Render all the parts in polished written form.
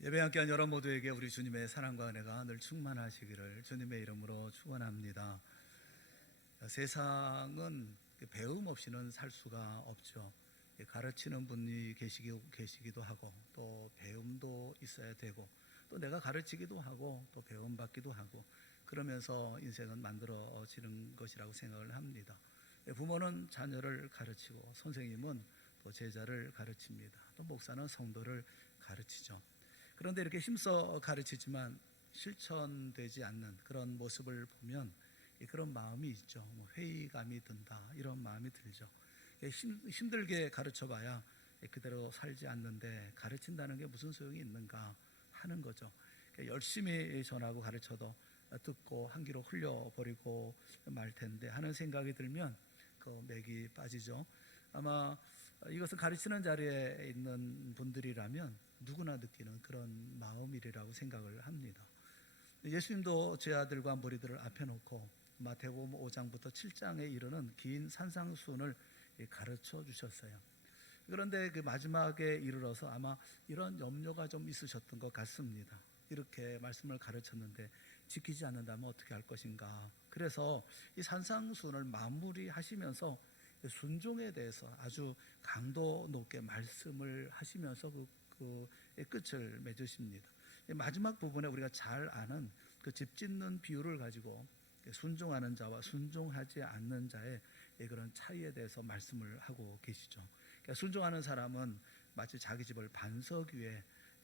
예배 함께한 여러분 모두에게 우리 주님의 사랑과 은혜가 늘 충만하시기를 주님의 이름으로 축원합니다. 세상은 배움 없이는 살 수가 없죠. 가르치는 분이 계시기도 하고 또 배움도 있어야 되고 또 내가 가르치기도 하고 또 배움 받기도 하고 그러면서 인생은 만들어지는 것이라고 생각을 합니다. 부모는 자녀를 가르치고 선생님은 또 제자를 가르칩니다. 또 목사는 성도를 가르치죠. 그런데 이렇게 힘써 가르치지만 실천되지 않는 그런 모습을 보면 그런 마음이 있죠. 회의감이 든다 이런 마음이 들죠. 힘들게 가르쳐봐야 그대로 살지 않는데 가르친다는 게 무슨 소용이 있는가 하는 거죠. 열심히 전하고 가르쳐도 듣고 한 귀로 흘려버리고 말 텐데 하는 생각이 들면 그 맥이 빠지죠. 아마 이것은 가르치는 자리에 있는 분들이라면 누구나 느끼는 그런 마음이라고 생각을 합니다. 예수님도 제 아들과 무리들을 앞에 놓고 마태복음 5장부터 7장에 이르는 긴 산상수훈을 가르쳐 주셨어요. 그런데 그 마지막에 이르러서 아마 이런 염려가 좀 있으셨던 것 같습니다. 이렇게 말씀을 가르쳤는데 지키지 않는다면 어떻게 할 것인가. 그래서 이 산상수훈을 마무리하시면서 순종에 대해서 아주 강도 높게 말씀을 하시면서 그 끝을 맺으십니다. 마지막 부분에 우리가 잘 아는 그 집 짓는 비유를 가지고 순종하는 자와 순종하지 않는 자의 그런 차이에 대해서 말씀을 하고 계시죠. 그러니까 순종하는 사람은 마치 자기 집을 반석 위에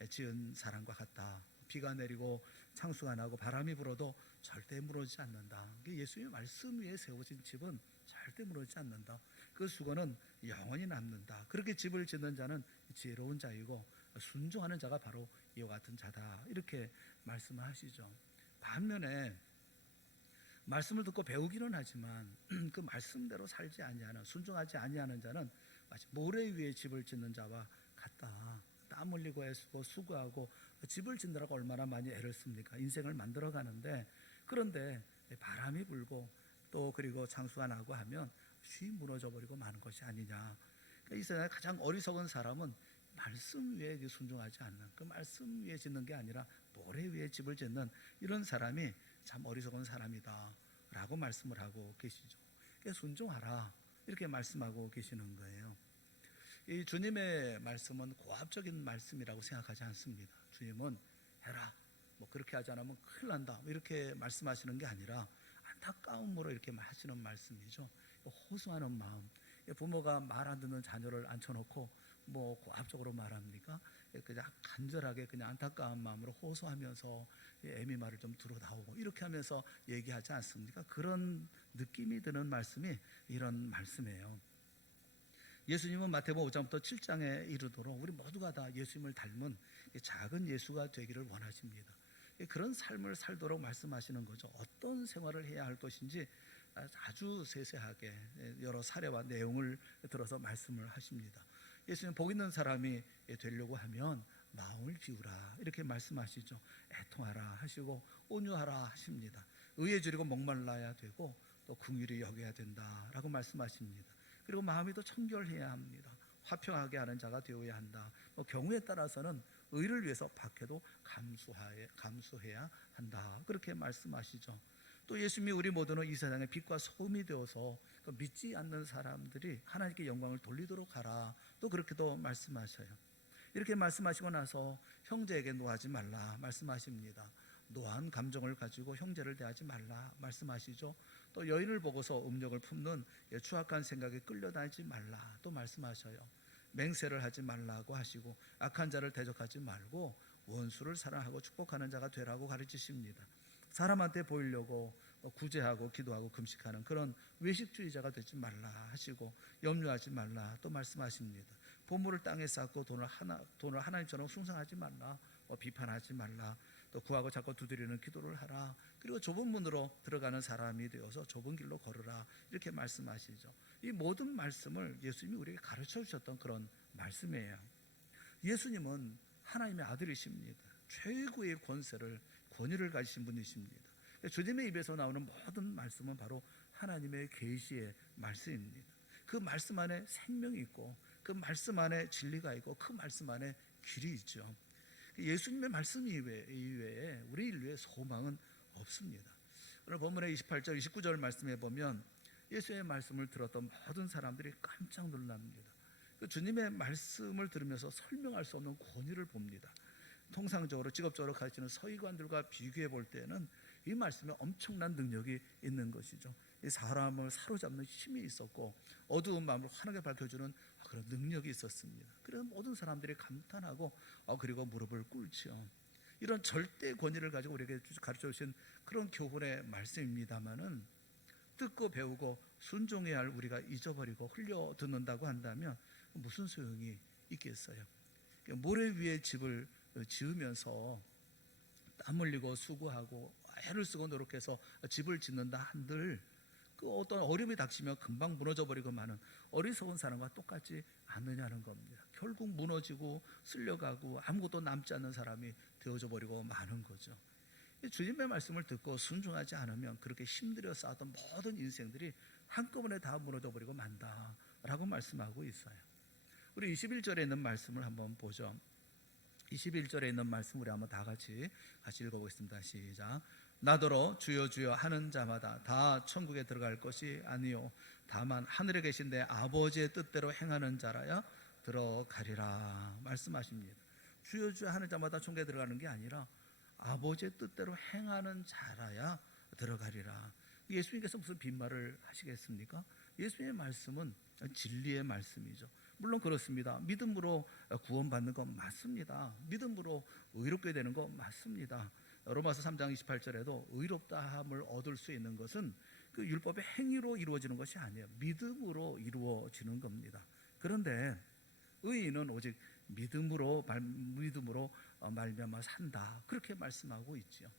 지은 사람과 같다. 비가 내리고 창수가 나고 바람이 불어도 절대 무너지지 않는다. 예수님의 말씀 위에 세워진 집은 절대 무너지지 않는다. 그 수건은 영원히 남는다. 그렇게 집을 짓는 자는 지혜로운 자이고 순종하는 자가 바로 이와 같은 자다. 이렇게 말씀하시죠. 반면에 말씀을 듣고 배우기는 하지만 그 말씀대로 살지 아니하는 순종하지 아니하는 자는 마치 모래 위에 집을 짓는 자와 같다. 땀 흘리고 애쓰고 수고하고 집을 짓느라고 얼마나 많이 애를 씁니까? 인생을 만들어 가는데 그런데 바람이 불고 또 그리고 창수가 나고 하면 쉬 무너져 버리고 마는 것이 아니냐. 그러니까 이 세상에 가장 어리석은 사람은 말씀 위에 순종하지 않는 그 말씀 위에 짓는 게 아니라 모래 위에 집을 짓는 이런 사람이 참 어리석은 사람이다 라고 말씀을 하고 계시죠. 그래서 순종하라 이렇게 말씀하고 계시는 거예요. 이 주님의 말씀은 고압적인 말씀이라고 생각하지 않습니다. 주님은 해라 뭐 그렇게 하지 않으면 큰일 난다 이렇게 말씀하시는 게 아니라 안타까움으로 이렇게 하시는 말씀이죠. 호소하는 마음. 부모가 말 안 듣는 자녀를 앉혀놓고 뭐 고압적으로 말합니까? 그냥 간절하게 그냥 안타까운 마음으로 호소하면서 애미 말을 좀 들어다오고 이렇게 하면서 얘기하지 않습니까? 그런 느낌이 드는 말씀이 이런 말씀이에요. 예수님은 마태복음 5장부터 7장에 이르도록 우리 모두가 다 예수님을 닮은 작은 예수가 되기를 원하십니다. 그런 삶을 살도록 말씀하시는 거죠. 어떤 생활을 해야 할 것인지 아주 세세하게 여러 사례와 내용을 들어서 말씀을 하십니다. 예수님 복 있는 사람이 되려고 하면 마음을 비우라 이렇게 말씀하시죠. 애통하라 하시고 온유하라 하십니다. 의에 줄이고 목말라야 되고 또 긍휼히 여겨야 된다라고 말씀하십니다. 그리고 마음이 또 청결해야 합니다. 화평하게 하는 자가 되어야 한다. 경우에 따라서는 의를 위해서 박해도 감수해야 한다. 그렇게 말씀하시죠. 또 예수님이 우리 모두는 이 세상의 빛과 소금이 되어서 믿지 않는 사람들이 하나님께 영광을 돌리도록 하라. 또 그렇게도 말씀하셔요. 이렇게 말씀하시고 나서 형제에게 노하지 말라 말씀하십니다. 노한 감정을 가지고 형제를 대하지 말라 말씀하시죠. 또 여인을 보고서 음욕을 품는 추악한 생각에 끌려다니지 말라 또 말씀하셔요. 맹세를 하지 말라고 하시고 악한 자를 대적하지 말고 원수를 사랑하고 축복하는 자가 되라고 가르치십니다. 사람한테 보이려고 구제하고 기도하고 금식하는 그런 외식주의자가 되지 말라 하시고 염려하지 말라 또 말씀하십니다. 보물을 땅에 쌓고 돈을 하나님처럼 숭상하지 말라 비판하지 말라 또 구하고 찾고 두드리는 기도를 하라. 그리고 좁은 문으로 들어가는 사람이 되어서 좁은 길로 걸으라 이렇게 말씀하시죠. 이 모든 말씀을 예수님이 우리에게 가르쳐 주셨던 그런 말씀이에요. 예수님은 하나님의 아들이십니다. 최고의 권위를 가지신 분이십니다. 주님의 입에서 나오는 모든 말씀은 바로 하나님의 계시의 말씀입니다. 그 말씀 안에 생명이 있고 그 말씀 안에 진리가 있고 그 말씀 안에 길이 있죠. 예수님의 말씀 이외에 우리 인류의 소망은 없습니다. 오늘 본문의 28절, 29절 말씀에 보면 예수의 말씀을 들었던 모든 사람들이 깜짝 놀랍니다. 그 주님의 말씀을 들으면서 설명할 수 없는 권위를 봅니다. 통상적으로 직업적으로 가르치는 서기관들과 비교해 볼 때는 이 말씀에 엄청난 능력이 있는 것이죠. 이 사람을 사로잡는 힘이 있었고 어두운 마음을 환하게 밝혀주는 그런 능력이 있었습니다. 그래서 모든 사람들이 감탄하고 그리고 무릎을 꿇지요. 이런 절대 권위를 가지고 우리에게 가르쳐 주신 그런 교훈의 말씀입니다마는 듣고 배우고 순종해야 할 우리가 잊어버리고 흘려 듣는다고 한다면 무슨 소용이 있겠어요? 모래 위에 집을 지으면서 땀 흘리고 수고하고 애를 쓰고 노력해서 집을 짓는다 한들 그 어떤 어려움이 닥치면 금방 무너져 버리고 마는 어리석은 사람과 똑같지 않느냐는 겁니다. 결국 무너지고 쓸려가고 아무것도 남지 않는 사람이 되어져 버리고 마는 거죠. 주님의 말씀을 듣고 순종하지 않으면 그렇게 힘들여 쌓았던 모든 인생들이 한꺼번에 다 무너져 버리고 만다라고 말씀하고 있어요. 우리 21절에 있는 말씀을 한번 보죠. 21절에 있는 말씀 우리 한번 다 같이 읽어보겠습니다. 시작. 나더러 주여 주여 하는 자마다 다 천국에 들어갈 것이 아니요 다만 하늘에 계신 내 아버지의 뜻대로 행하는 자라야 들어가리라 말씀하십니다. 주여 주여 하는 자마다 천국에 들어가는 게 아니라 아버지의 뜻대로 행하는 자라야 들어가리라. 예수님께서 무슨 빈말을 하시겠습니까? 예수님의 말씀은 진리의 말씀이죠. 물론 그렇습니다. 믿음으로 구원받는 건 맞습니다. 믿음으로 의롭게 되는 건 맞습니다. 로마서 3장 28절에도 의롭다함을 얻을 수 있는 것은 그 율법의 행위로 이루어지는 것이 아니에요. 믿음으로 이루어지는 겁니다. 그런데 의인은 오직 믿음으로 말미암아 산다. 그렇게 말씀하고 있죠.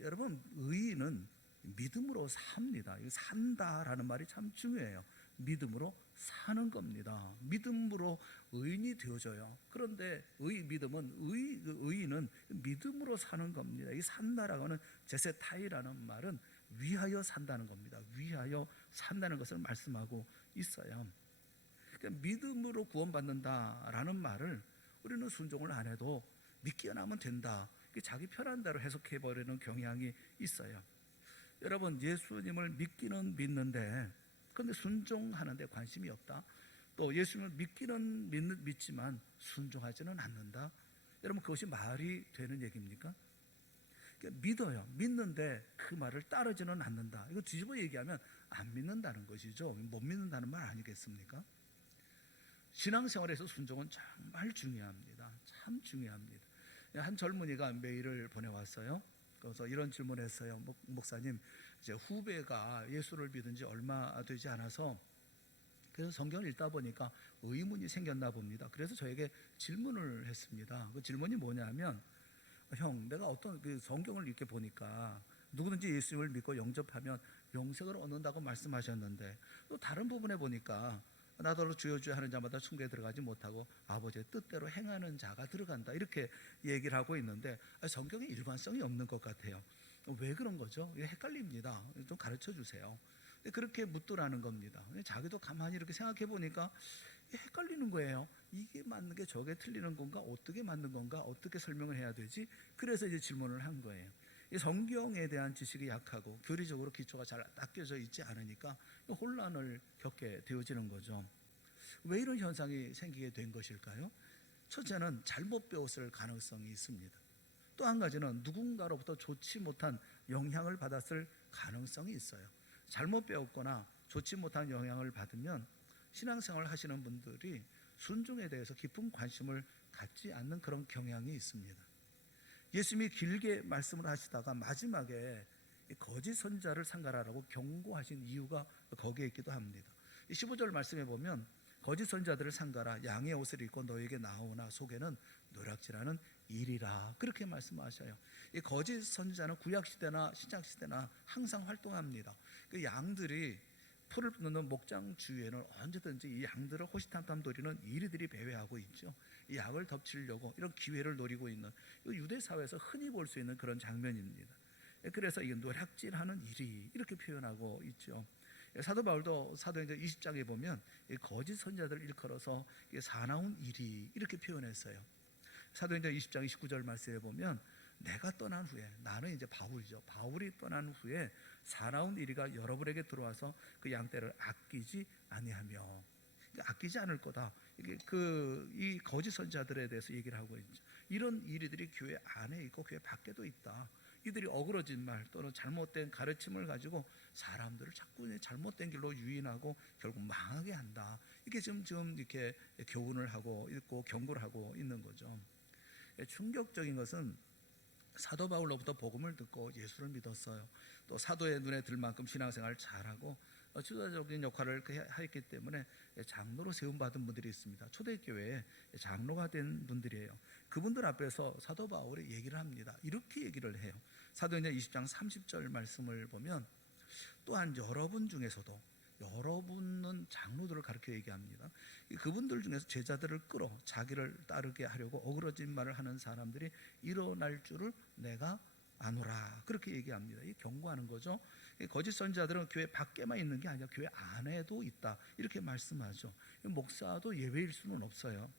여러분, 의인은 믿음으로 삽니다. 산다라는 말이 참 중요해요. 믿음으로 사는 겁니다. 믿음으로 의인이 되어져요. 그런데 의인은 믿음으로 사는 겁니다. 이 산다라고 하는 제세타이라는 말은 위하여 산다는 겁니다. 위하여 산다는 것을 말씀하고 있어요. 그러니까 믿음으로 구원받는다라는 말을 우리는 순종을 안 해도 믿기만 하면 된다. 자기 편한 대로 해석해버리는 경향이 있어요. 여러분, 예수님을 믿기는 믿는데 그런데 순종하는데 관심이 없다. 또 예수님을 믿기는 믿지만 순종하지는 않는다. 여러분, 그것이 말이 되는 얘기입니까? 그러니까 믿어요. 믿는데 그 말을 따르지는 않는다. 이거 뒤집어 얘기하면 안 믿는다는 것이죠. 못 믿는다는 말 아니겠습니까? 신앙생활에서 순종은 정말 중요합니다. 참 중요합니다. 한 젊은이가 메일을 보내왔어요. 그래서 이런 질문을 했어요. 목사님, 이제 후배가 예수를 믿은 지 얼마 되지 않아서 그래서 성경을 읽다 보니까 의문이 생겼나 봅니다. 그래서 저에게 질문을 했습니다. 그 질문이 뭐냐면, 형, 내가 어떤 그 성경을 이렇게 보니까 누구든지 예수님을 믿고 영접하면 영생을 얻는다고 말씀하셨는데 또 다른 부분에 보니까 나더러 주여 주여 하는 자마다 천국에 들어가지 못하고 아버지의 뜻대로 행하는 자가 들어간다, 이렇게 얘기를 하고 있는데 성경에 일관성이 없는 것 같아요. 왜 그런 거죠? 헷갈립니다. 좀 가르쳐 주세요. 그렇게 묻더라는 겁니다. 자기도 가만히 이렇게 생각해 보니까 헷갈리는 거예요. 이게 맞는 게 저게 틀리는 건가? 어떻게 맞는 건가? 어떻게 설명을 해야 되지? 그래서 이제 질문을 한 거예요. 이 성경에 대한 지식이 약하고 교리적으로 기초가 잘 닦여져 있지 않으니까 혼란을 겪게 되어지는 거죠. 왜 이런 현상이 생기게 된 것일까요? 첫째는 잘못 배웠을 가능성이 있습니다. 또 한 가지는 누군가로부터 좋지 못한 영향을 받았을 가능성이 있어요. 잘못 배웠거나 좋지 못한 영향을 받으면 신앙생활을 하시는 분들이 순종에 대해서 깊은 관심을 갖지 않는 그런 경향이 있습니다. 예수님이 길게 말씀을 하시다가 마지막에 거짓 선자를 상가라라고 경고하신 이유가 거기에 있기도 합니다. 15절 말씀에 보면 거짓 선자들을 상가라, 양의 옷을 입고 너에게 나오나 속에는 노략질하는 일이라, 그렇게 말씀하셔요. 이 거짓 선자는 구약시대나 신약시대나 항상 활동합니다. 그 양들이 풀을 넣는 목장 주위에는 언제든지 이 양들을 호시탐탐 노리는 이리들이 배회하고 있죠. 이 양을 덮치려고 이런 기회를 노리고 있는, 유대 사회에서 흔히 볼 수 있는 그런 장면입니다. 그래서 이 노략질하는 일이, 이렇게 표현하고 있죠. 사도 바울도 사도행전 20장에 보면 거짓 선자들을 일컬어서 사나운 일이, 이렇게 표현했어요. 사도행전 20장 29절 말씀에 보면 내가 떠난 후에, 나는 이제 바울이죠. 바울이 떠난 후에 사나운 이리가 여러분에게 들어와서 그 양떼를 아끼지 아니하며, 아끼지 않을 거다. 이게 이 거짓 선지자들에 대해서 얘기를 하고 있죠. 이런 일들이 교회 안에 있고 교회 밖에도 있다. 이들이 어그러진 말 또는 잘못된 가르침을 가지고 사람들을 자꾸 잘못된 길로 유인하고 결국 망하게 한다. 이게 지금 이렇게 교훈을 하고 있고 경고를 하고 있는 거죠. 충격적인 것은 사도 바울로부터 복음을 듣고 예수를 믿었어요. 또 사도의 눈에 들 만큼 신앙생활을 잘하고 주도적인 역할을 했기 때문에 장로로 세움받은 분들이 있습니다. 초대교회에 장로가 된 분들이에요. 그분들 앞에서 사도 바울이 얘기를 합니다. 이렇게 얘기를 해요. 사도행전 20장 30절 말씀을 보면 또한 여러분 중에서도, 여러분은 장로들을 가르쳐 얘기합니다. 그분들 중에서 제자들을 끌어 자기를 따르게 하려고 어그러진 말을 하는 사람들이 일어날 줄을 내가 아노라, 그렇게 얘기합니다. 이 경고하는 거죠. 거짓 선지자들은 교회 밖에만 있는 게 아니라 교회 안에도 있다, 이렇게 말씀하죠. 목사도 예외일 수는 없어요.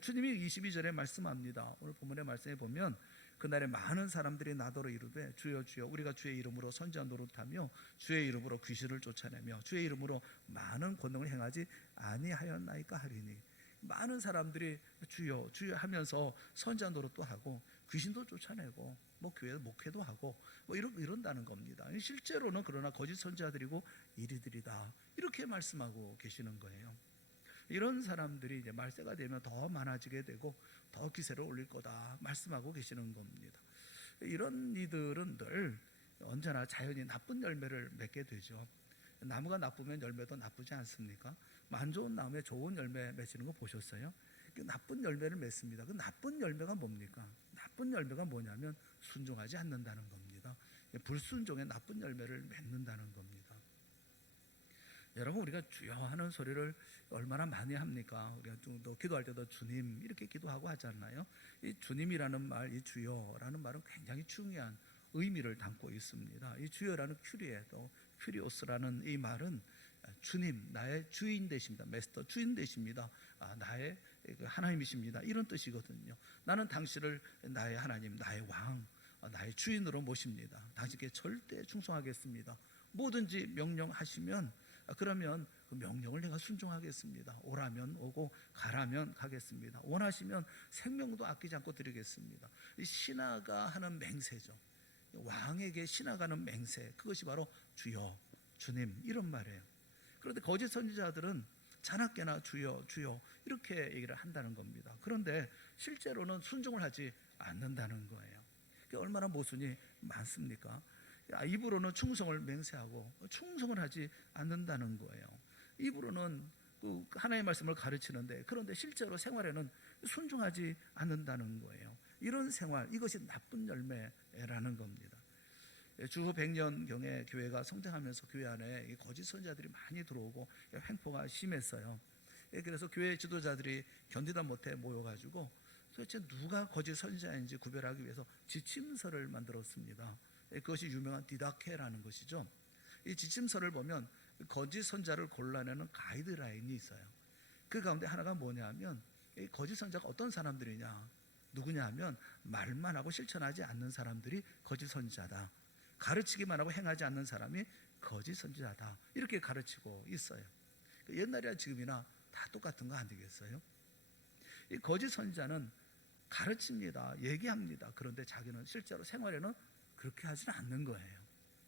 주님이 22절에 말씀합니다. 오늘 본문의 말씀에 보면 그날에 많은 사람들이 나더러 이르되 주여 주여 우리가 주의 이름으로 선지자 노릇하며 주의 이름으로 귀신을 쫓아내며 주의 이름으로 많은 권능을 행하지 아니하였나이까 하리니, 많은 사람들이 주여 주여 하면서 선지자 노릇도 하고 귀신도 쫓아내고 뭐 교회 목회도 하고 뭐 이런다는 겁니다. 실제로는 그러나 거짓 선지자들이고 이리들이다, 이렇게 말씀하고 계시는 거예요. 이런 사람들이 이제 말세가 되면 더 많아지게 되고 더 기세를 올릴 거다 말씀하고 계시는 겁니다. 이런 이들은 늘 언제나 자연히 나쁜 열매를 맺게 되죠. 나무가 나쁘면 열매도 나쁘지 않습니까? 안 좋은 나무에 좋은 열매 맺히는 거 보셨어요? 나쁜 열매를 맺습니다. 그 나쁜 열매가 뭡니까? 나쁜 열매가 뭐냐면 순종하지 않는다는 겁니다. 불순종에 나쁜 열매를 맺는다는 겁니다. 여러분, 우리가 주여 하는 소리를 얼마나 많이 합니까? 우리가 또 기도할 때도 주님 이렇게 기도하고 하잖아요. 이 주님이라는 말, 이 주여라는 말은 굉장히 중요한 의미를 담고 있습니다. 이 주여라는 큐리에, 또 큐리오스라는 이 말은 주님, 나의 주인 되십니다. 메스터, 주인 되십니다. 나의 하나님이십니다, 이런 뜻이거든요. 나는 당신을 나의 하나님, 나의 왕, 나의 주인으로 모십니다. 당신께 절대 충성하겠습니다. 뭐든지 명령하시면 그러면 그 명령을 내가 순종하겠습니다. 오라면 오고 가라면 가겠습니다. 원하시면 생명도 아끼지 않고 드리겠습니다. 신하가 하는 맹세죠. 왕에게 신하가는 맹세, 그것이 바로 주여, 주님, 이런 말이에요. 그런데 거짓 선지자들은 자나깨나 주여 주여 이렇게 얘기를 한다는 겁니다. 그런데 실제로는 순종을 하지 않는다는 거예요. 얼마나 모순이 많습니까? 입으로는 충성을 맹세하고 충성을 하지 않는다는 거예요. 입으로는 하나님의 말씀을 가르치는데, 그런데 실제로 생활에는 순종하지 않는다는 거예요. 이런 생활, 이것이 나쁜 열매라는 겁니다. 주후 100년경에 교회가 성장하면서 교회 안에 거짓 선지자들이 많이 들어오고 횡포가 심했어요. 그래서 교회 지도자들이 견디다 못해 모여가지고 도대체 누가 거짓 선지자인지 구별하기 위해서 지침서를 만들었습니다. 그것이 유명한 디다케라는 것이죠. 이 지침서를 보면 거짓 선지자를 골라내는 가이드라인이 있어요. 그 가운데 하나가 뭐냐면, 이 거짓 선지자가 어떤 사람들이냐, 누구냐 하면 말만 하고 실천하지 않는 사람들이 거짓 선지자다, 가르치기만 하고 행하지 않는 사람이 거짓 선지자다, 이렇게 가르치고 있어요. 옛날이나 지금이나 다 똑같은 거 아니겠어요? 이 거짓 선지자는 가르칩니다, 얘기합니다. 그런데 자기는 실제로 생활에는 그렇게 하지는 않는 거예요.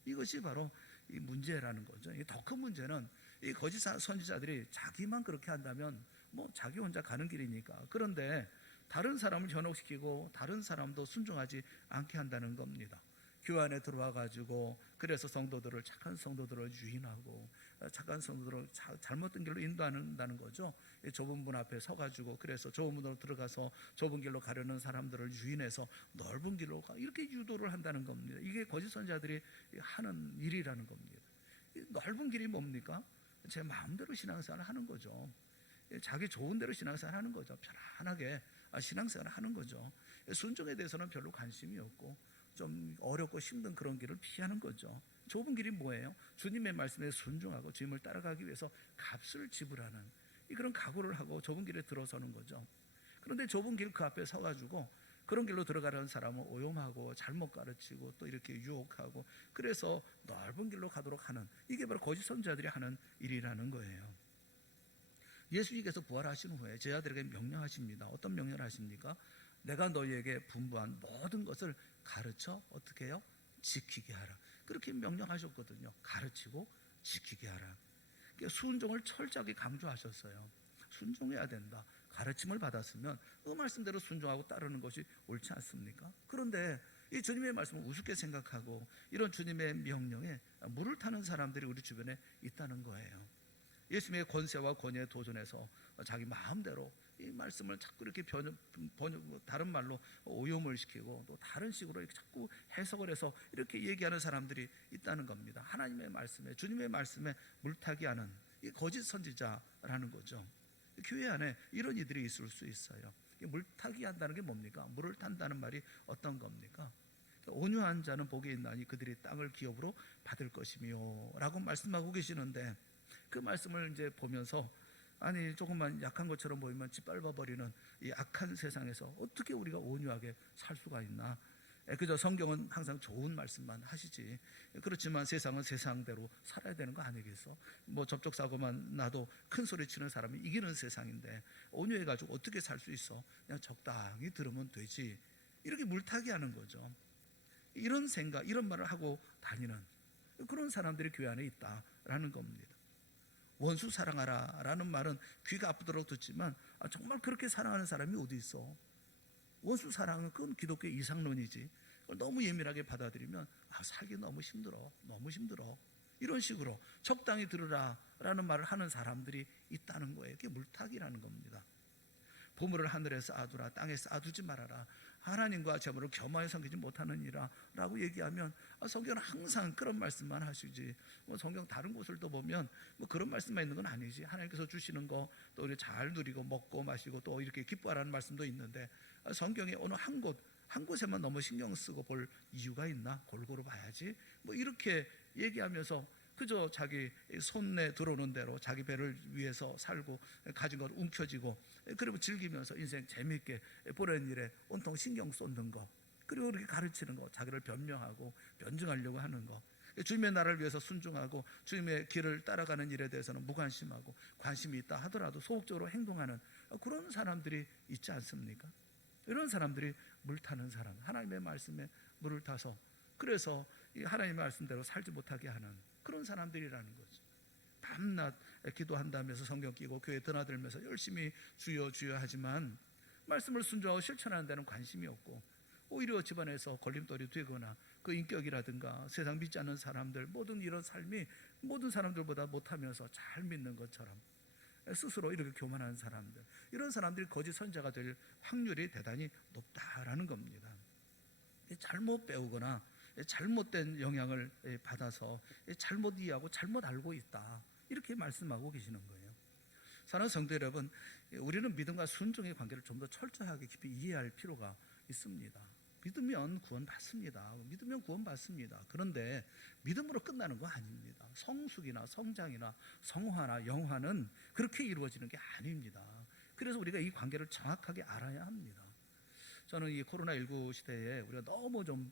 이것이 바로 이 문제라는 거죠. 더 큰 문제는 이 거짓 선지자들이 자기만 그렇게 한다면 뭐 자기 혼자 가는 길이니까, 그런데 다른 사람을 현혹시키고 다른 사람도 순종하지 않게 한다는 겁니다. 교회 안에 들어와 가지고 그래서 성도들을, 착한 성도들을 유인하고 착한 성도들을 잘못된 길로 인도한다는 거죠. 좁은 문 앞에 서가지고 그래서 좁은 문으로 들어가서 좁은 길로 가려는 사람들을 유인해서 넓은 길로 이렇게 유도를 한다는 겁니다. 이게 거짓 선지자들이 하는 일이라는 겁니다. 넓은 길이 뭡니까? 제 마음대로 신앙생활을 하는 거죠. 자기 좋은 대로 신앙생활을 하는 거죠. 편안하게 신앙생활을 하는 거죠. 순종에 대해서는 별로 관심이 없고 좀 어렵고 힘든 그런 길을 피하는 거죠. 좁은 길이 뭐예요? 주님의 말씀에 순종하고 주님을 따라가기 위해서 값을 지불하는 그런 각오를 하고 좁은 길에 들어서는 거죠. 그런데 좁은 길 그 앞에 서가지고 그런 길로 들어가려는 사람은 오염하고 잘못 가르치고 또 이렇게 유혹하고, 그래서 넓은 길로 가도록 하는, 이게 바로 거짓 선지자들이 하는 일이라는 거예요. 예수님께서 부활하신 후에 제자들에게 명령하십니다. 어떤 명령을 하십니까? 내가 너희에게 분부한 모든 것을 가르쳐 어떻게 해요? 지키게 하라. 그렇게 명령하셨거든요. 가르치고 지키게 하라. 순종을 철저하게 강조하셨어요. 순종해야 된다. 가르침을 받았으면 그 말씀대로 순종하고 따르는 것이 옳지 않습니까? 그런데 이 주님의 말씀을 우습게 생각하고 이런 주님의 명령에 물을 타는 사람들이 우리 주변에 있다는 거예요. 예수님의 권세와 권위에 도전해서 자기 마음대로 이 말씀을 자꾸 이렇게 다른 말로 오염을 시키고 또 다른 식으로 이렇게 자꾸 해석을 해서 이렇게 얘기하는 사람들이 있다는 겁니다. 하나님의 말씀에, 주님의 말씀에 물타기 하는 이 거짓 선지자라는 거죠. 교회 안에 이런 이들이 있을 수 있어요. 물타기 한다는 게 뭡니까? 물을 탄다는 말이 어떤 겁니까? 온유한 자는 복이 있나니 그들이 땅을 기업으로 받을 것이며 라고 말씀하고 계시는데, 그 말씀을 이제 보면서 아니 조금만 약한 것처럼 보이면 짓밟아버리는 이 악한 세상에서 어떻게 우리가 온유하게 살 수가 있나? 그저 성경은 항상 좋은 말씀만 하시지, 그렇지만 세상은 세상대로 살아야 되는 거 아니겠어? 뭐 접촉사고만 나도 큰 소리 치는 사람이 이기는 세상인데 온유해가지고 어떻게 살 수 있어? 그냥 적당히 들으면 되지, 이렇게 물타기 하는 거죠. 이런 생각, 이런 말을 하고 다니는 그런 사람들이 교회 안에 있다라는 겁니다. 원수 사랑하라 라는 말은 귀가 아프도록 듣지만 정말 그렇게 사랑하는 사람이 어디 있어? 원수 사랑은 그건 기독교의 이상론이지, 그걸 너무 예민하게 받아들이면 살기 너무 힘들어, 너무 힘들어, 이런 식으로 적당히 들으라 라는 말을 하는 사람들이 있다는 거예요. 그게 물타기라는 겁니다. 보물을 하늘에 쌓아두라, 땅에 쌓아두지 말아라, 하나님과 재물을 겸하여 섬기지 못하느니라 라고 얘기하면 성경은 항상 그런 말씀만 하시지, 성경 다른 곳을 또 보면 그런 말씀만 있는 건 아니지. 하나님께서 주시는 거 또 우리 잘 누리고 먹고 마시고 또 이렇게 기뻐하라는 말씀도 있는데, 성경에 어느 한 곳에만 너무 신경 쓰고 볼 이유가 있나? 골고루 봐야지, 이렇게 얘기하면서 그저 자기 손에 들어오는 대로 자기 배를 위해서 살고 가진 것 움켜쥐고 그리고 즐기면서 인생 재미있게 보내는 일에 온통 신경 쏟는 거, 그리고 그렇게 가르치는 거, 자기를 변명하고 변증하려고 하는 거, 주님의 나라를 위해서 순종하고 주님의 길을 따라가는 일에 대해서는 무관심하고 관심이 있다 하더라도 소극적으로 행동하는 그런 사람들이 있지 않습니까? 이런 사람들이 물 타는 사람, 하나님의 말씀에 물을 타서 그래서 하나님의 말씀대로 살지 못하게 하는 그런 사람들이라는 거죠. 밤낮 기도한다면서 성경 끼고 교회 드나들면서 열심히 주여 주여 하지만 말씀을 순종하고 실천하는 데는 관심이 없고 오히려 집안에서 걸림돌이 되거나 그 인격이라든가 세상 믿지 않는 사람들, 모든 이런 삶이 모든 사람들보다 못하면서 잘 믿는 것처럼 스스로 이렇게 교만한 사람들, 이런 사람들이 거짓 선지자가 될 확률이 대단히 높다라는 겁니다. 잘못 배우거나 잘못된 영향을 받아서 잘못 이해하고 잘못 알고 있다, 이렇게 말씀하고 계시는 거예요. 사랑하는 성도 여러분, 우리는 믿음과 순종의 관계를 좀 더 철저하게 깊이 이해할 필요가 있습니다. 믿으면 구원받습니다. 믿으면 구원받습니다. 그런데 믿음으로 끝나는 거 아닙니다. 성숙이나 성장이나 성화나 영화는 그렇게 이루어지는 게 아닙니다. 그래서 우리가 이 관계를 정확하게 알아야 합니다. 저는 이 코로나19 시대에 우리가 너무 좀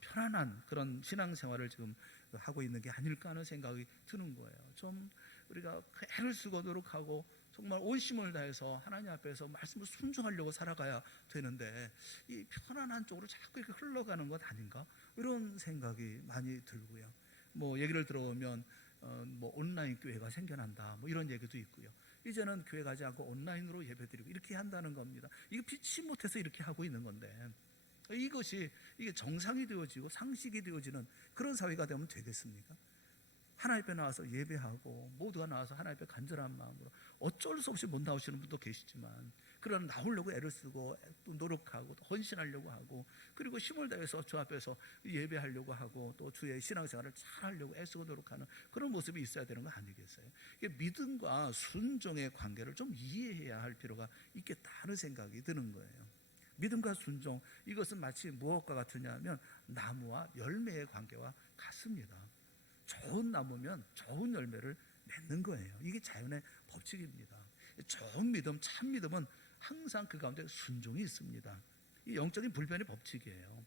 편안한 그런 신앙생활을 지금 하고 있는 게 아닐까 하는 생각이 드는 거예요. 좀 우리가 애를 쓰고 노력하고 정말 온심을 다해서 하나님 앞에서 말씀을 순종하려고 살아가야 되는데 이 편안한 쪽으로 자꾸 이렇게 흘러가는 것 아닌가, 이런 생각이 많이 들고요. 얘기를 들어보면 온라인 교회가 생겨난다, 이런 얘기도 있고요. 이제는 교회 가지 않고 온라인으로 예배드리고 이렇게 한다는 겁니다. 이거 피치 못해서 이렇게 하고 있는 건데, 이게 정상이 되어지고 상식이 되어지는 그런 사회가 되면 되겠습니까? 하나님 앞에 나와서 예배하고 모두가 나와서 하나님 앞에 간절한 마음으로, 어쩔 수 없이 못 나오시는 분도 계시지만 그러나 나오려고 애를 쓰고 또 노력하고 또 헌신하려고 하고 그리고 힘을 다해서 주 앞에서 예배하려고 하고 또 주의 신앙생활을 잘 하려고 애쓰고 노력하는 그런 모습이 있어야 되는 거 아니겠어요? 이게 믿음과 순종의 관계를 좀 이해해야 할 필요가 있겠다는 생각이 드는 거예요. 믿음과 순종, 이것은 마치 무엇과 같으냐 하면 나무와 열매의 관계와 같습니다. 좋은 나무면 좋은 열매를 맺는 거예요. 이게 자연의 법칙입니다. 좋은 믿음, 참 믿음은 항상 그 가운데 순종이 있습니다. 이 영적인 불변의 법칙이에요.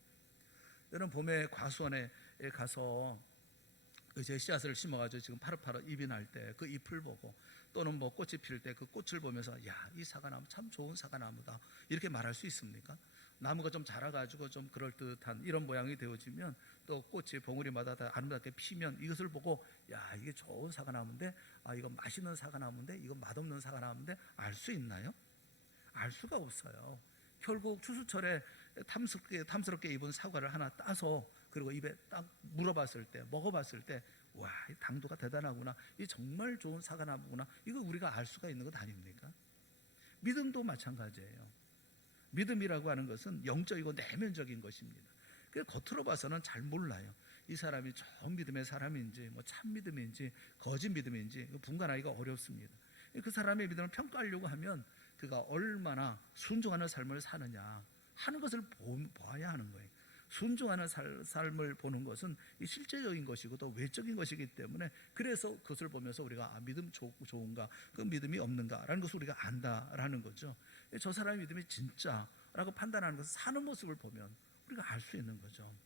여러분 봄에 과수원에 가서 제 씨앗을 심어가지고 지금 파릇파릇 잎이 날 때 그 잎을 보고, 또는 뭐 꽃이 필 때 그 꽃을 보면서 야, 이 사과나무 참 좋은 사과나무다 이렇게 말할 수 있습니까? 나무가 좀 자라가지고 좀 그럴듯한 이런 모양이 되어지면, 또 꽃이 봉우리마다 다 아름답게 피면 이것을 보고 야, 이게 좋은 사과나무인데, 아, 이거 맛있는 사과나무인데, 이거 맛없는 사과나무인데 알 수 있나요? 알 수가 없어요. 결국 추수철에 탐스럽게 입은 사과를 하나 따서 그리고 입에 딱 물어봤을 때, 먹어봤을 때, 와, 이 당도가 대단하구나, 이 정말 좋은 사과나무구나, 이거 우리가 알 수가 있는 것 아닙니까? 믿음도 마찬가지예요. 믿음이라고 하는 것은 영적이고 내면적인 것입니다. 겉으로 봐서는 잘 몰라요. 이 사람이 좋은 믿음의 사람인지, 뭐 참 믿음인지 거짓 믿음인지 분간하기가 어렵습니다. 그 사람의 믿음을 평가하려고 하면 그가 얼마나 순종하는 삶을 사느냐 하는 것을 봐야 하는 거예요. 순종하는 삶을 보는 것은 실제적인 것이고 또 외적인 것이기 때문에, 그래서 그것을 보면서 우리가 믿음 좋은가, 그 믿음이 없는가라는 것을 우리가 안다라는 거죠. 저 사람의 믿음이 진짜라고 판단하는 것은 사는 모습을 보면 우리가 알 수 있는 거죠.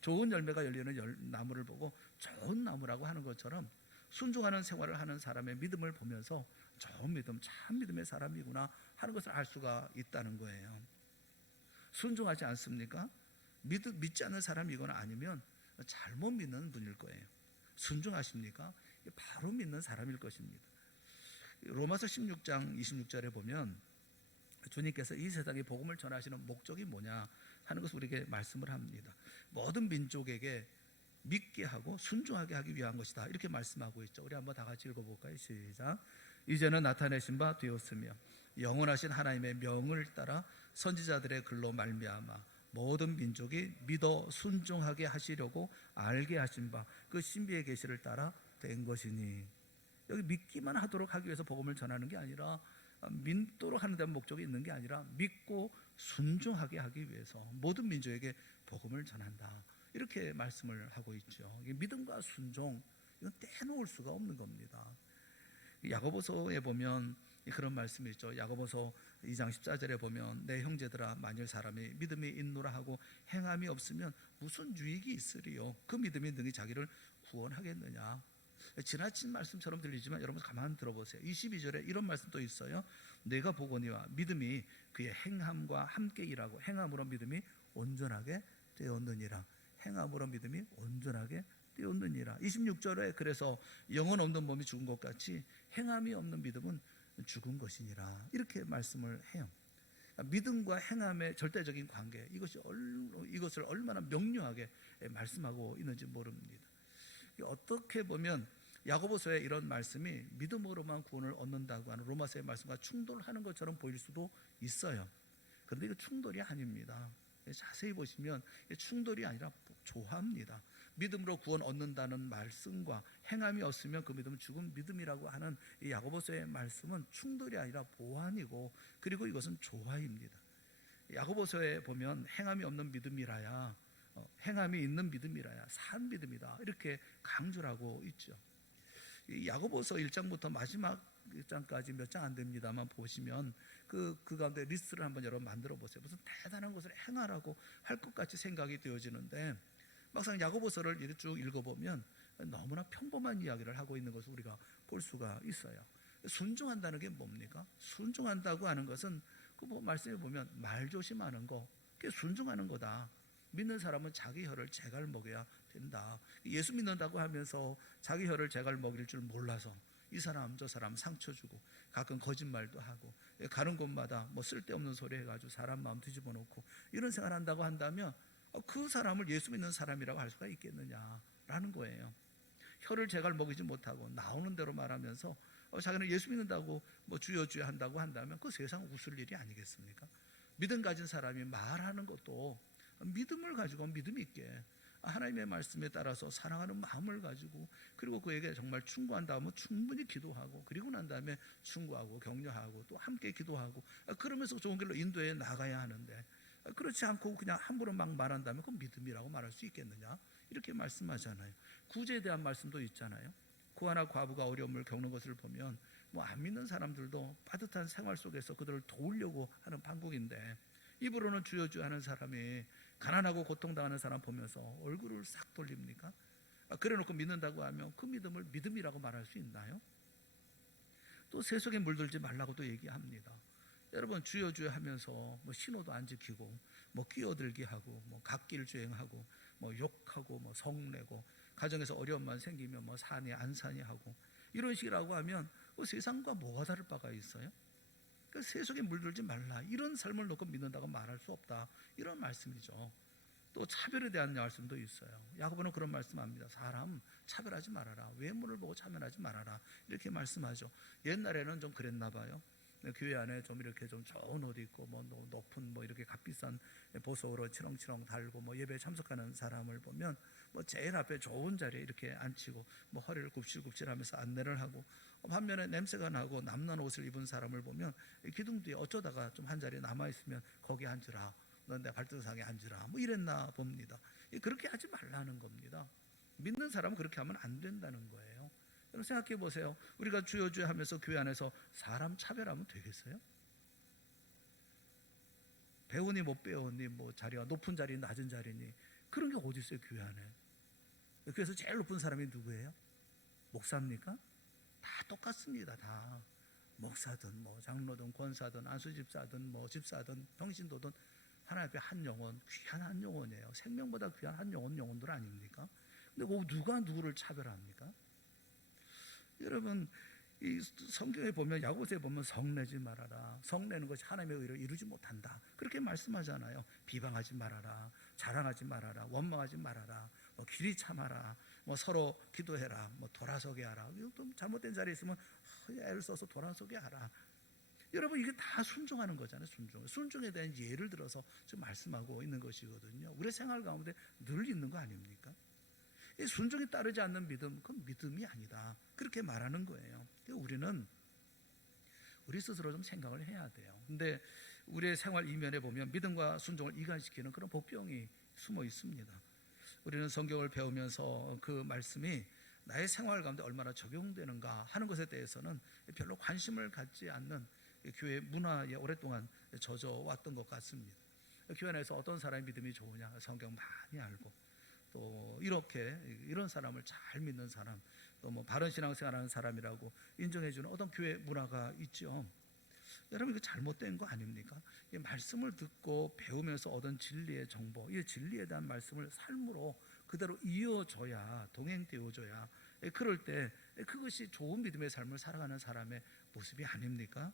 좋은 열매가 열리는 나무를 보고 좋은 나무라고 하는 것처럼, 순종하는 생활을 하는 사람의 믿음을 보면서 좋은 믿음, 참 믿음의 사람이구나 하는 것을 알 수가 있다는 거예요. 순종하지 않습니까? 믿지 않는 사람이거나 아니면 잘못 믿는 분일 거예요. 순종하십니까? 바로 믿는 사람일 것입니다. 로마서 16장 26절에 보면 주님께서 이 세상에 복음을 전하시는 목적이 뭐냐 하는 것을 우리에게 말씀을 합니다. 모든 민족에게 믿게 하고 순종하게 하기 위한 것이다, 이렇게 말씀하고 있죠. 우리 한번 다 같이 읽어볼까요? 시작. 이제는 나타내신 바 되었으며 영원하신 하나님의 명을 따라 선지자들의 글로 말미암아 모든 민족이 믿어 순종하게 하시려고 알게 하신 바 그 신비의 계시를 따라 된 것이니. 여기 믿기만 하도록 하기 위해서 복음을 전하는 게 아니라, 믿도록 하는 데 목적이 있는 게 아니라 믿고 순종하게 하기 위해서 모든 민족에게 복음을 전한다, 이렇게 말씀을 하고 있죠. 믿음과 순종, 이건 떼놓을 수가 없는 겁니다. 야고보서에 보면 그런 말씀이 있죠. 야고보서 2장 14절에 보면 내 형제들아, 만일 사람이 믿음이 있노라 하고 행함이 없으면 무슨 유익이 있으리요? 그 믿음이 능히 자기를 구원하겠느냐. 지나친 말씀처럼 들리지만 여러분 가만히 들어보세요. 22절에 이런 말씀도 있어요. 내가 보거니와 믿음이 그의 행함과 함께 일하고 행함으로 믿음이 온전하게 되었느니라. 행함으로 믿음이 온전하게 되었느니라. 26절에 그래서 영혼 없는 몸이 죽은 것 같이 행함이 없는 믿음은 죽은 것이니라, 이렇게 말씀을 해요. 믿음과 행함의 절대적인 관계, 이것을 얼마나 명료하게 말씀하고 있는지 모릅니다. 어떻게 보면 야고보서의 이런 말씀이 믿음으로만 구원을 얻는다고 하는 로마서의 말씀과 충돌하는 것처럼 보일 수도 있어요. 그런데 이거 충돌이 아닙니다. 자세히 보시면 충돌이 아니라 조화입니다. 믿음으로 구원 얻는다는 말씀과 행함이 없으면 그 믿음은 죽은 믿음이라고 하는 이 야고보서의 말씀은 충돌이 아니라 보완이고, 그리고 이것은 조화입니다. 야고보서에 보면 행함이 없는 믿음이라야, 행함이 있는 믿음이라야 산 믿음이다, 이렇게 강조를 하고 있죠. 야고보서 1장부터 마지막 1장까지 몇 장 안 됩니다만 보시면 그 가운데 리스트를 한번 여러분 만들어 보세요. 무슨 대단한 것을 행하라고 할 것 같이 생각이 되어지는데, 막상 야고보서를 이렇게 쭉 읽어보면 너무나 평범한 이야기를 하고 있는 것을 우리가 볼 수가 있어요. 순종한다는 게 뭡니까? 순종한다고 하는 것은 그 말씀에 보면 말 조심하는 거, 그게 순종하는 거다. 믿는 사람은 자기 혀를 제갈 먹여야 된다. 예수 믿는다고 하면서 자기 혀를 제갈 먹일 줄 몰라서 이 사람 저 사람 상처 주고 가끔 거짓말도 하고 가는 곳마다 뭐 쓸데없는 소리 해가지고 사람 마음 뒤집어 놓고 이런 생활 한다고 한다면 그 사람을 예수 믿는 사람이라고 할 수가 있겠느냐라는 거예요. 혀를 제갈 먹이지 못하고 나오는 대로 말하면서 자기는 예수 믿는다고 뭐 주여 주여 한다고 한다면 그 세상 웃을 일이 아니겠습니까? 믿음 가진 사람이 말하는 것도 믿음을 가지고 믿음 있게 하나님의 말씀에 따라서 사랑하는 마음을 가지고, 그리고 그에게 정말 충고한다면 충분히 기도하고, 그리고 난 다음에 충고하고 격려하고 또 함께 기도하고, 그러면서 좋은 길로 인도해 나가야 하는데, 그렇지 않고 그냥 함부로 막 말한다면 그 믿음이라고 말할 수 있겠느냐, 이렇게 말씀하잖아요. 구제에 대한 말씀도 있잖아요. 고아나 과부가 어려움을 겪는 것을 보면 뭐 안 믿는 사람들도 빠듯한 생활 속에서 그들을 도우려고 하는 판국인데, 입으로는 주여 주여 하는 사람이 가난하고 고통당하는 사람 보면서 얼굴을 싹 돌립니까? 그래놓고 믿는다고 하면 그 믿음을 믿음이라고 말할 수 있나요? 또 세속에 물들지 말라고도 얘기합니다. 여러분, 주여 주여 하면서 뭐 신호도 안 지키고 뭐 끼어들기 하고 뭐 갓길 주행하고 뭐 욕하고 뭐 성내고 가정에서 어려움만 생기면 뭐 사니 안 사니 하고 이런 식이라고 하면 세상과 뭐가 다를 바가 있어요? 그 세속에 물들지 말라, 이런 삶을 놓고 믿는다고 말할 수 없다, 이런 말씀이죠. 또 차별에 대한 말씀도 있어요. 야고보는 그런 말씀합니다. 사람 차별하지 말아라, 외모를 보고 차별하지 말아라, 이렇게 말씀하죠. 옛날에는 좀 그랬나 봐요. 교회 안에 좀 이렇게 좀 좋은 옷 입고 뭐 높은 뭐 이렇게 값비싼 보석으로 치렁치렁 달고 뭐 예배에 참석하는 사람을 보면 뭐 제일 앞에 좋은 자리에 이렇게 앉히고 뭐 허리를 굽실굽실하면서 안내를 하고, 반면에 냄새가 나고 남는 옷을 입은 사람을 보면 기둥 뒤에 어쩌다가 좀 한 자리에 남아 있으면 거기 앉으라, 넌 내 발등상에 앉으라, 뭐 이랬나 봅니다. 그렇게 하지 말라는 겁니다. 믿는 사람은 그렇게 하면 안 된다는 거예요. 여러분 생각해 보세요. 우리가 주여 주여 하면서 교회 안에서 사람 차별하면 되겠어요? 배우니 못 배우니 뭐 자리가 높은 자리 낮은 자리니 그런 게 어디 있어요 교회 안에? 그래서 제일 높은 사람이 누구예요? 목사입니까? 다 똑같습니다. 다 목사든 뭐 장로든 권사든 안수집사든 뭐 집사든 평신도든 하나님 앞에 한 영혼, 귀한 한 영혼이에요. 생명보다 귀한 한 영혼들 아닙니까? 근데 누가 누구를 차별합니까? 여러분, 이 성경에 보면, 야고보서에 보면 성내지 말아라, 성내는 것이 하나님의 의를 이루지 못한다, 그렇게 말씀하잖아요. 비방하지 말아라, 자랑하지 말아라, 원망하지 말아라, 뭐 길이 참아라, 뭐 서로 기도해라, 뭐 돌아서게 하라. 또 잘못된 자리에 있으면 애를 써서 돌아서게 하라. 여러분, 이게 다 순종하는 거잖아요. 순종에 대한 예를 들어서 지금 말씀하고 있는 것이거든요. 우리 생활 가운데 늘 있는 거 아닙니까? 이 순종에 따르지 않는 믿음, 그건 믿음이 아니다, 그렇게 말하는 거예요. 우리는 우리 스스로 좀 생각을 해야 돼요. 근데 우리의 생활 이면에 보면 믿음과 순종을 이간시키는 그런 복병이 숨어 있습니다. 우리는 성경을 배우면서 그 말씀이 나의 생활 가운데 얼마나 적용되는가 하는 것에 대해서는 별로 관심을 갖지 않는 교회 문화에 오랫동안 젖어 왔던 것 같습니다. 교회 안에서 어떤 사람이 믿음이 좋으냐, 성경 많이 알고 또 이렇게 이런 사람을 잘 믿는 사람, 또 뭐 바른 신앙생활하는 사람이라고 인정해주는 어떤 교회 문화가 있죠. 여러분, 이거 잘못된 거 아닙니까? 이 말씀을 듣고 배우면서 얻은 진리의 정보, 이 진리에 대한 말씀을 삶으로 그대로 이어줘야, 동행되어줘야, 그럴 때 그것이 좋은 믿음의 삶을 살아가는 사람의 모습이 아닙니까?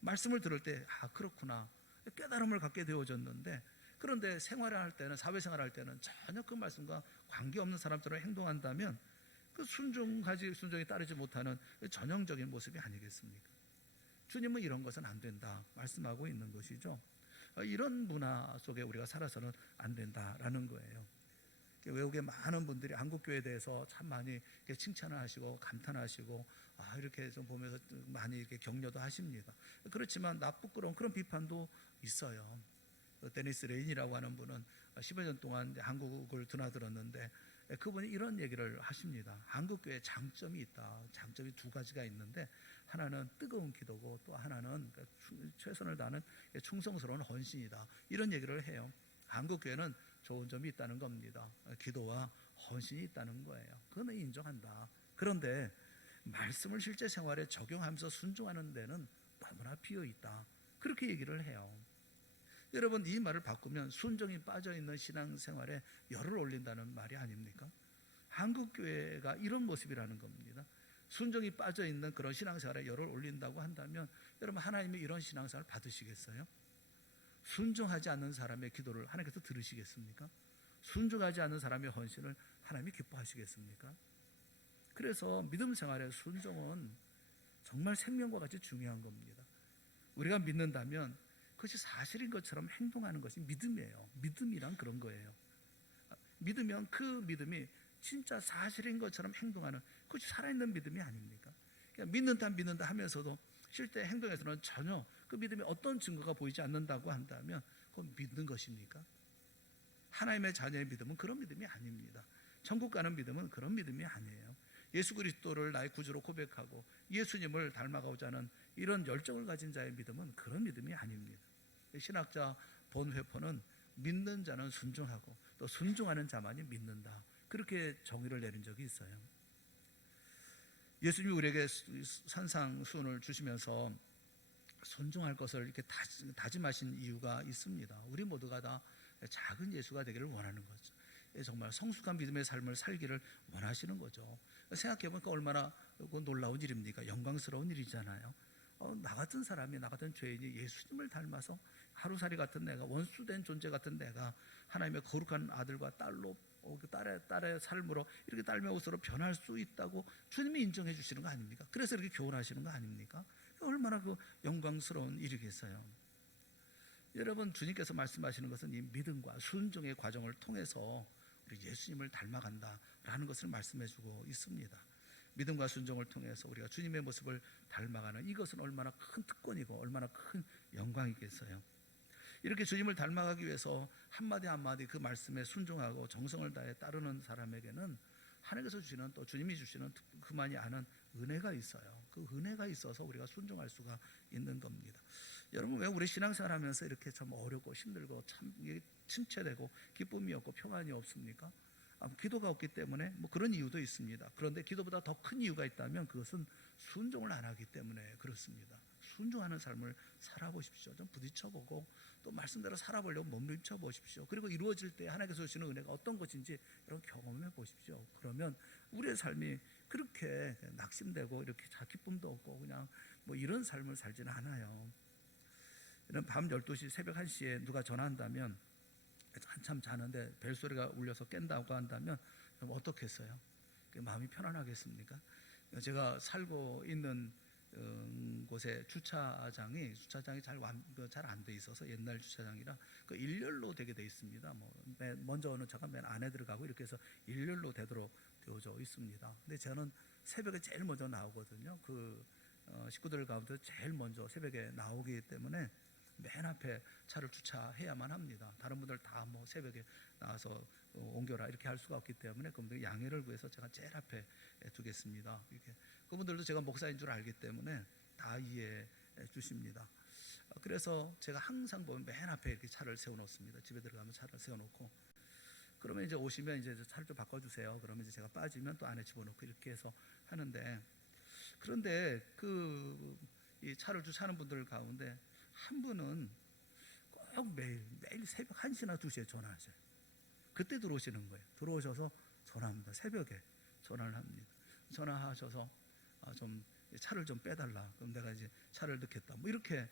말씀을 들을 때 그렇구나, 깨달음을 갖게 되어졌는데, 그런데 생활할 때는, 사회생활할 때는 전혀 그 말씀과 관계없는 사람처럼 행동한다면 그 순종에 따르지 못하는 전형적인 모습이 아니겠습니까? 주님은 이런 것은 안 된다 말씀하고 있는 것이죠. 이런 문화 속에 우리가 살아서는 안 된다라는 거예요. 외국의 많은 분들이 한국교회에 대해서 참 많이 칭찬을 하시고 감탄하시고 이렇게 좀 보면서 많이 이렇게 격려도 하십니다. 그렇지만 부끄러운 그런 비판도 있어요. 데니스 레인이라고 하는 분은 10여 년 동안 한국을 드나들었는데 그분이 이런 얘기를 하십니다. 한국교회에 장점이 있다. 장점이 두 가지가 있는데, 하나는 뜨거운 기도고 또 하나는 최선을 다하는 충성스러운 헌신이다, 이런 얘기를 해요. 한국교회는 좋은 점이 있다는 겁니다. 기도와 헌신이 있다는 거예요. 그건 인정한다. 그런데 말씀을 실제 생활에 적용하면서 순종하는 데는 너무나 비어있다, 그렇게 얘기를 해요. 여러분, 이 말을 바꾸면 순종이 빠져있는 신앙생활에 열을 올린다는 말이 아닙니까? 한국교회가 이런 모습이라는 겁니다. 순종이 빠져있는 그런 신앙생활에 열을 올린다고 한다면 여러분, 하나님이 이런 신앙생활을 받으시겠어요? 순종하지 않는 사람의 기도를 하나님께서 들으시겠습니까? 순종하지 않는 사람의 헌신을 하나님이 기뻐하시겠습니까? 그래서 믿음 생활의 순종은 정말 생명과 같이 중요한 겁니다. 우리가 믿는다면 그것이 사실인 것처럼 행동하는 것이 믿음이에요. 믿음이란 그런 거예요. 믿으면 그 믿음이 진짜 사실인 것처럼 행동하는, 그것이 살아있는 믿음이 아닙니까? 그러니까 믿는다 하면서도 실제 행동에서는 전혀 그 믿음이 어떤 증거가 보이지 않는다고 한다면 그건 믿는 것입니까? 하나님의 자녀의 믿음은 그런 믿음이 아닙니다. 천국 가는 믿음은 그런 믿음이 아니에요. 예수 그리스도를 나의 구주로 고백하고 예수님을 닮아가고자 하는 이런 열정을 가진 자의 믿음은 그런 믿음이 아닙니다. 신학자 본회포는 믿는 자는 순종하고 또 순종하는 자만이 믿는다, 그렇게 정의를 내린 적이 있어요. 예수님이 우리에게 산상수훈을 주시면서 순종할 것을 이렇게 다짐하신 이유가 있습니다. 우리 모두가 다 작은 예수가 되기를 원하는 거죠. 정말 성숙한 믿음의 삶을 살기를 원하시는 거죠. 생각해보니까 얼마나 놀라운 일입니까? 영광스러운 일이잖아요. 나 같은 사람이, 나 같은 죄인이 예수님을 닮아서 하루살이 같은 내가, 원수된 존재 같은 내가 하나님의 거룩한 아들과 딸로, 딸의 삶으로 이렇게 딸의 옷으로 변할 수 있다고 주님이 인정해 주시는 거 아닙니까? 그래서 이렇게 교훈하시는 거 아닙니까? 얼마나 그 영광스러운 일이겠어요. 여러분, 주님께서 말씀하시는 것은 이 믿음과 순종의 과정을 통해서 우리 예수님을 닮아간다라는 것을 말씀해주고 있습니다. 믿음과 순종을 통해서 우리가 주님의 모습을 닮아가는 이것은 얼마나 큰 특권이고 얼마나 큰 영광이겠어요. 이렇게 주님을 닮아가기 위해서 한마디 한마디 그 말씀에 순종하고 정성을 다해 따르는 사람에게는 하나님께서 주시는, 또 주님이 주시는 그만이 아는 은혜가 있어요. 그 은혜가 있어서 우리가 순종할 수가 있는 겁니다. 여러분, 왜 우리 신앙생활 하면서 이렇게 참 어렵고 힘들고 참 침체되고 기쁨이 없고 평안이 없습니까? 기도가 없기 때문에 뭐 그런 이유도 있습니다. 그런데 기도보다 더 큰 이유가 있다면 그것은 순종을 안 하기 때문에 그렇습니다. 순종하는 삶을 살아보십시오. 좀 부딪혀보고 또 말씀대로 살아보려고 몸부림쳐 보십시오. 그리고 이루어질 때 하나님께서 주시는 은혜가 어떤 것인지 여러분 경험해 보십시오. 그러면 우리의 삶이 그렇게 낙심되고 이렇게 기쁨도 없고 그냥 뭐 이런 삶을 살지는 않아요. 밤 12시, 새벽 1시에 누가 전화한다면 한참 자는데 벨소리가 울려서 깬다고 한다면 어떻겠어요? 마음이 편안하겠습니까? 제가 살고 있는 곳에 주차장이 잘 안 돼 있어서 옛날 주차장이라 그 일렬로 되게 돼 있습니다. 먼저 어느 차가 맨 안에 들어가고 이렇게 해서 일렬로 되도록 되어져 있습니다. 근데 저는 새벽에 제일 먼저 나오거든요. 그 식구들 가운데 제일 먼저 새벽에 나오기 때문에 맨 앞에 차를 주차해야만 합니다. 다른 분들 다 뭐 새벽에 나와서 옮겨라 이렇게 할 수가 없기 때문에 그분들 양해를 구해서 제가 제일 앞에 두겠습니다. 이렇게 그분들도 제가 목사인 줄 알기 때문에 다 이해해 주십니다. 그래서 제가 항상 보면 맨 앞에 이렇게 차를 세워놓습니다. 집에 들어가면 차를 세워놓고 그러면 이제 오시면 이제 차를 좀 바꿔주세요. 그러면 이제 제가 빠지면 또 안에 집어넣고 이렇게 해서 하는데, 그런데 이 차를 주차하는 분들 가운데 한 분은 꼭 매일 새벽 1시나 2시에 전화하셔요. 그때 들어오시는 거예요. 들어오셔서 전화합니다. 새벽에 전화를 합니다. 전화하셔서 좀 차를 좀 빼달라. 그럼 내가 이제 차를 넣겠다. 뭐 이렇게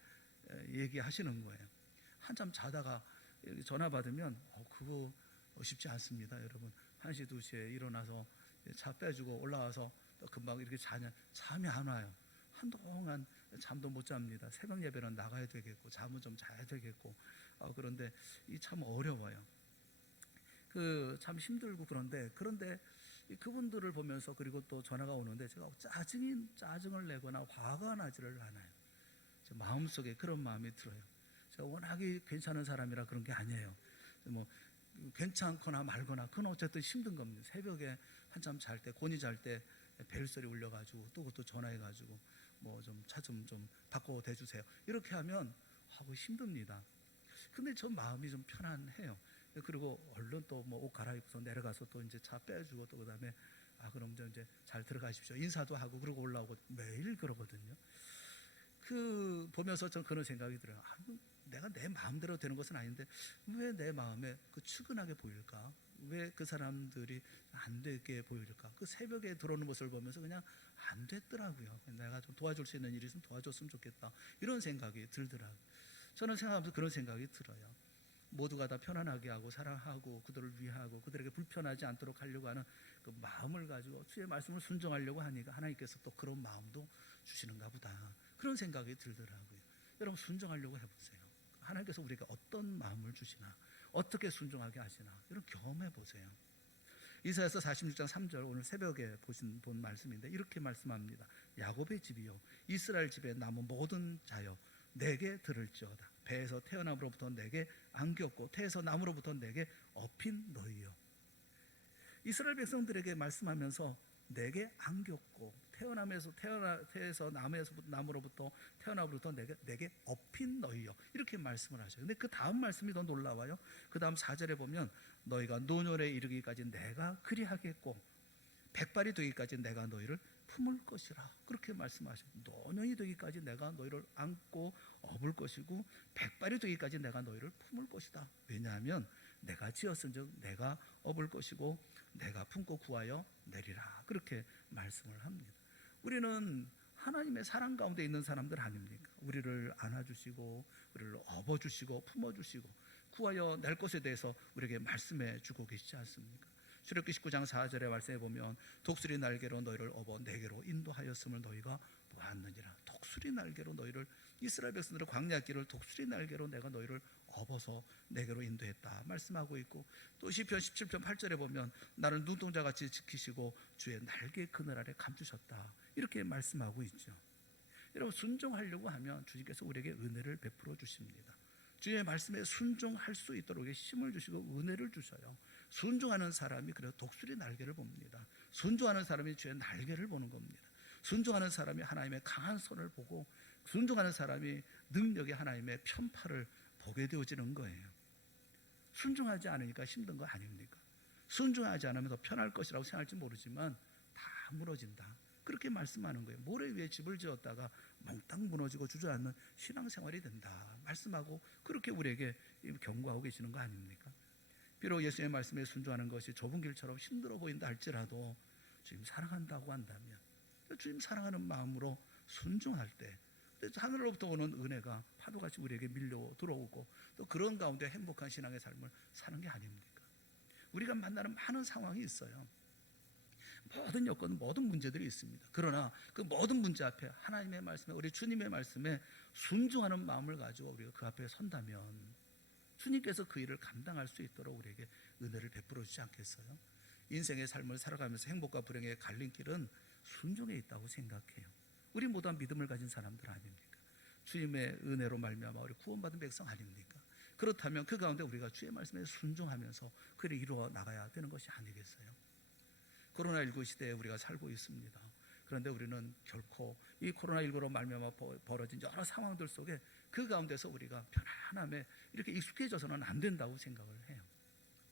얘기하시는 거예요. 한참 자다가 전화 받으면 그거 쉽지 않습니다. 여러분 1시 2시에 일어나서 차 빼주고 올라와서 또 금방 이렇게 잠이 안 와요. 한동안 잠도 못 잡니다. 새벽 예배는 나가야 되겠고 잠은 좀 자야 되겠고 그런데 이 참 어려워요. 참 힘들고 그런데 그분들을 보면서 그리고 또 전화가 오는데 제가 짜증을 내거나 화가 나지를 않아요. 제 마음속에 그런 마음이 들어요. 제가 워낙에 괜찮은 사람이라 그런 게 아니에요. 뭐 괜찮거나 말거나 그건 어쨌든 힘든 겁니다. 새벽에 한참 잘 때, 곤히 잘 때 벨소리 울려가지고 또 그것도 전화해가지고 뭐 좀 차 좀 바꿔 대주세요. 이렇게 하면 하고 힘듭니다. 근데 저 마음이 좀 편안해요. 그리고 얼른 또 뭐 옷 갈아입고서 내려가서 또 이제 차 빼주고 또 그다음에 그럼 이제 잘 들어가십시오. 인사도 하고 그러고 올라오고 매일 그러거든요. 보면서 전 그런 생각이 들어요. 내가 내 마음대로 되는 것은 아닌데 왜 내 마음에 측은하게 보일까? 왜 그 사람들이 안 되게 보일까? 새벽에 들어오는 모습을 보면서 그냥 안 됐더라고요. 내가 좀 도와줄 수 있는 일이 있으면 도와줬으면 좋겠다. 이런 생각이 들더라고요. 저는 생각하면서 그런 생각이 들어요. 모두가 다 편안하게 하고 사랑하고 그들을 위하고 그들에게 불편하지 않도록 하려고 하는 그 마음을 가지고 주의 말씀을 순종하려고 하니까 하나님께서 또 그런 마음도 주시는가 보다. 그런 생각이 들더라고요. 여러분 순종하려고 해보세요. 하나님께서 우리가 어떤 마음을 주시나, 어떻게 순종하게 하시나, 이런 경험해 보세요. 이사야서 46장 3절 오늘 새벽에 본 말씀인데 이렇게 말씀합니다. 야곱의 집이요 이스라엘 집에 남은 모든 자여 내게 들을지어다. 배에서 태어남으로부터 내게 안겼고 태에서 남으로부터 내게 업힌 너희요. 이스라엘 백성들에게 말씀하면서 내게 안겼고 태어서 남으로부터 태어나부터 내게 업힌 너희여, 이렇게 말씀을 하셔요. 근데 그 다음 말씀이 더 놀라워요. 그 다음 4절에 보면 너희가 노년에 이르기까지 내가 그리하겠고 백발이 되기까지 내가 너희를 품을 것이라, 그렇게 말씀하셔요. 노년이 되기까지 내가 너희를 안고 업을 것이고 백발이 되기까지 내가 너희를 품을 것이다. 왜냐하면 내가 지었은즉 내가 업을 것이고 내가 품고 구하여 내리라, 그렇게 말씀을 합니다. 우리는 하나님의 사랑 가운데 있는 사람들 아닙니까? 우리를 안아주시고 우리를 업어주시고 품어주시고 구하여 낼 것에 대해서 우리에게 말씀해 주고 계시지 않습니까? 출애굽기 19장 4절에 말씀해 보면 독수리 날개로 너희를 업어 내게로 인도하였음을 너희가 보았느니라. 독수리 날개로 너희를, 이스라엘 백성들의 광야 길을 독수리 날개로 내가 너희를 업어서 내게로 인도했다 말씀하고 있고, 또 시편 17편 8절에 보면 나를 눈동자같이 지키시고 주의 날개 그늘 아래 감추셨다, 이렇게 말씀하고 있죠. 여러분, 순종하려고 하면 주님께서 우리에게 은혜를 베풀어 주십니다. 주의 말씀에 순종할 수 있도록 힘을 주시고 은혜를 주셔요. 순종하는 사람이 그래서 독수리 날개를 봅니다. 순종하는 사람이 주의 날개를 보는 겁니다. 순종하는 사람이 하나님의 강한 손을 보고 순종하는 사람이 능력의 하나님의 편팔을 보게 되어지는 거예요. 순종하지 않으니까 힘든 거 아닙니까? 순종하지 않으면 더 편할 것이라고 생각할지 모르지만 다 무너진다, 그렇게 말씀하는 거예요. 모래 위에 집을 지었다가 몽땅 무너지고 주저앉는 신앙생활이 된다 말씀하고 그렇게 우리에게 경고하고 계시는 거 아닙니까? 비록 예수의 말씀에 순종하는 것이 좁은 길처럼 힘들어 보인다 할지라도 주님 사랑한다고 한다면, 주님 사랑하는 마음으로 순종할 때 하늘로부터 오는 은혜가 파도같이 우리에게 밀려 들어오고 또 그런 가운데 행복한 신앙의 삶을 사는 게 아닙니까? 우리가 만나는 많은 상황이 있어요. 모든 여건, 모든 문제들이 있습니다. 그러나 그 모든 문제 앞에 하나님의 말씀에, 우리 주님의 말씀에 순종하는 마음을 가지고 우리가 그 앞에 선다면 주님께서 그 일을 감당할 수 있도록 우리에게 은혜를 베풀어 주지 않겠어요? 인생의 삶을 살아가면서 행복과 불행의 갈림길은 순종에 있다고 생각해요. 우리 모두 믿음을 가진 사람들 아닙니까? 주님의 은혜로 말미암아 우리 구원받은 백성 아닙니까? 그렇다면 그 가운데 우리가 주의 말씀에 순종하면서 그를 이루어 나가야 되는 것이 아니겠어요? 코로나19 시대에 우리가 살고 있습니다. 그런데 우리는 결코 이 코로나19로 말미암아 벌어진 여러 상황들 속에 그 가운데서 우리가 편안함에 이렇게 익숙해져서는 안 된다고 생각을 해요.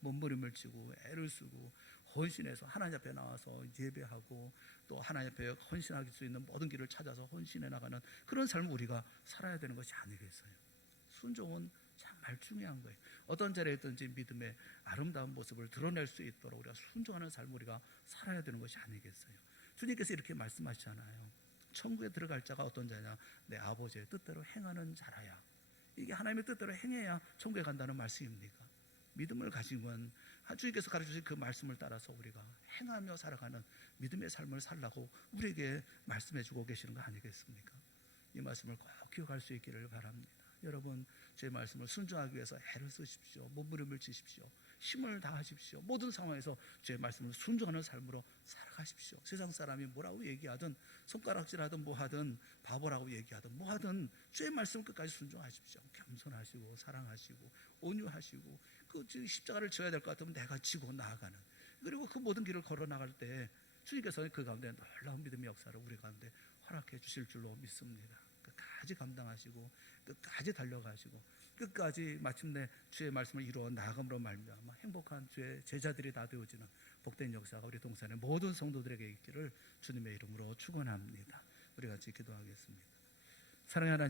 몸부림을 치고 애를 쓰고 헌신해서 하나님 앞에 나와서 예배하고 또 하나님 앞에 헌신할 수 있는 모든 길을 찾아서 헌신해 나가는 그런 삶을 우리가 살아야 되는 것이 아니겠어요? 순종은 정말 중요한 거예요. 어떤 자리에 있든지 믿음의 아름다운 모습을 드러낼 수 있도록 우리가 순종하는 삶을 우리가 살아야 되는 것이 아니겠어요? 주님께서 이렇게 말씀하시잖아요. 천국에 들어갈 자가 어떤 자냐? 내 아버지의 뜻대로 행하는 자라야. 이게 하나님의 뜻대로 행해야 천국에 간다는 말씀입니까? 믿음을 가진 건 주님께서 가르쳐주신 그 말씀을 따라서 우리가 행하며 살아가는 믿음의 삶을 살라고 우리에게 말씀해 주고 계시는 거 아니겠습니까? 이 말씀을 꼭 기억할 수 있기를 바랍니다. 여러분, 제 말씀을 순종하기 위해서 애를 쓰십시오. 몸부림을 치십시오. 힘을 다하십시오. 모든 상황에서 제 말씀을 순종하는 삶으로 살아가십시오. 세상 사람이 뭐라고 얘기하든 손가락질하든 뭐하든 바보라고 얘기하든 뭐하든 주의 말씀 끝까지 순종하십시오. 겸손하시고 사랑하시고 온유하시고 그 십자가를 져야 될 것 같으면 내가 지고 나아가는, 그리고 그 모든 길을 걸어 나갈 때 주님께서 그 가운데 놀라운 믿음의 역사를 우리 가운데 허락해 주실 줄로 믿습니다. 끝까지 감당하시고 끝까지 달려가시고 끝까지 마침내 주의 말씀을 이루어 나아감으로 말미암아 행복한 주의 제자들이 다 되어지는 복된 역사가 우리 동산의 모든 성도들에게 있기를 주님의 이름으로 축원합니다. 우리 같이 기도하겠습니다. 사랑하는 하나님,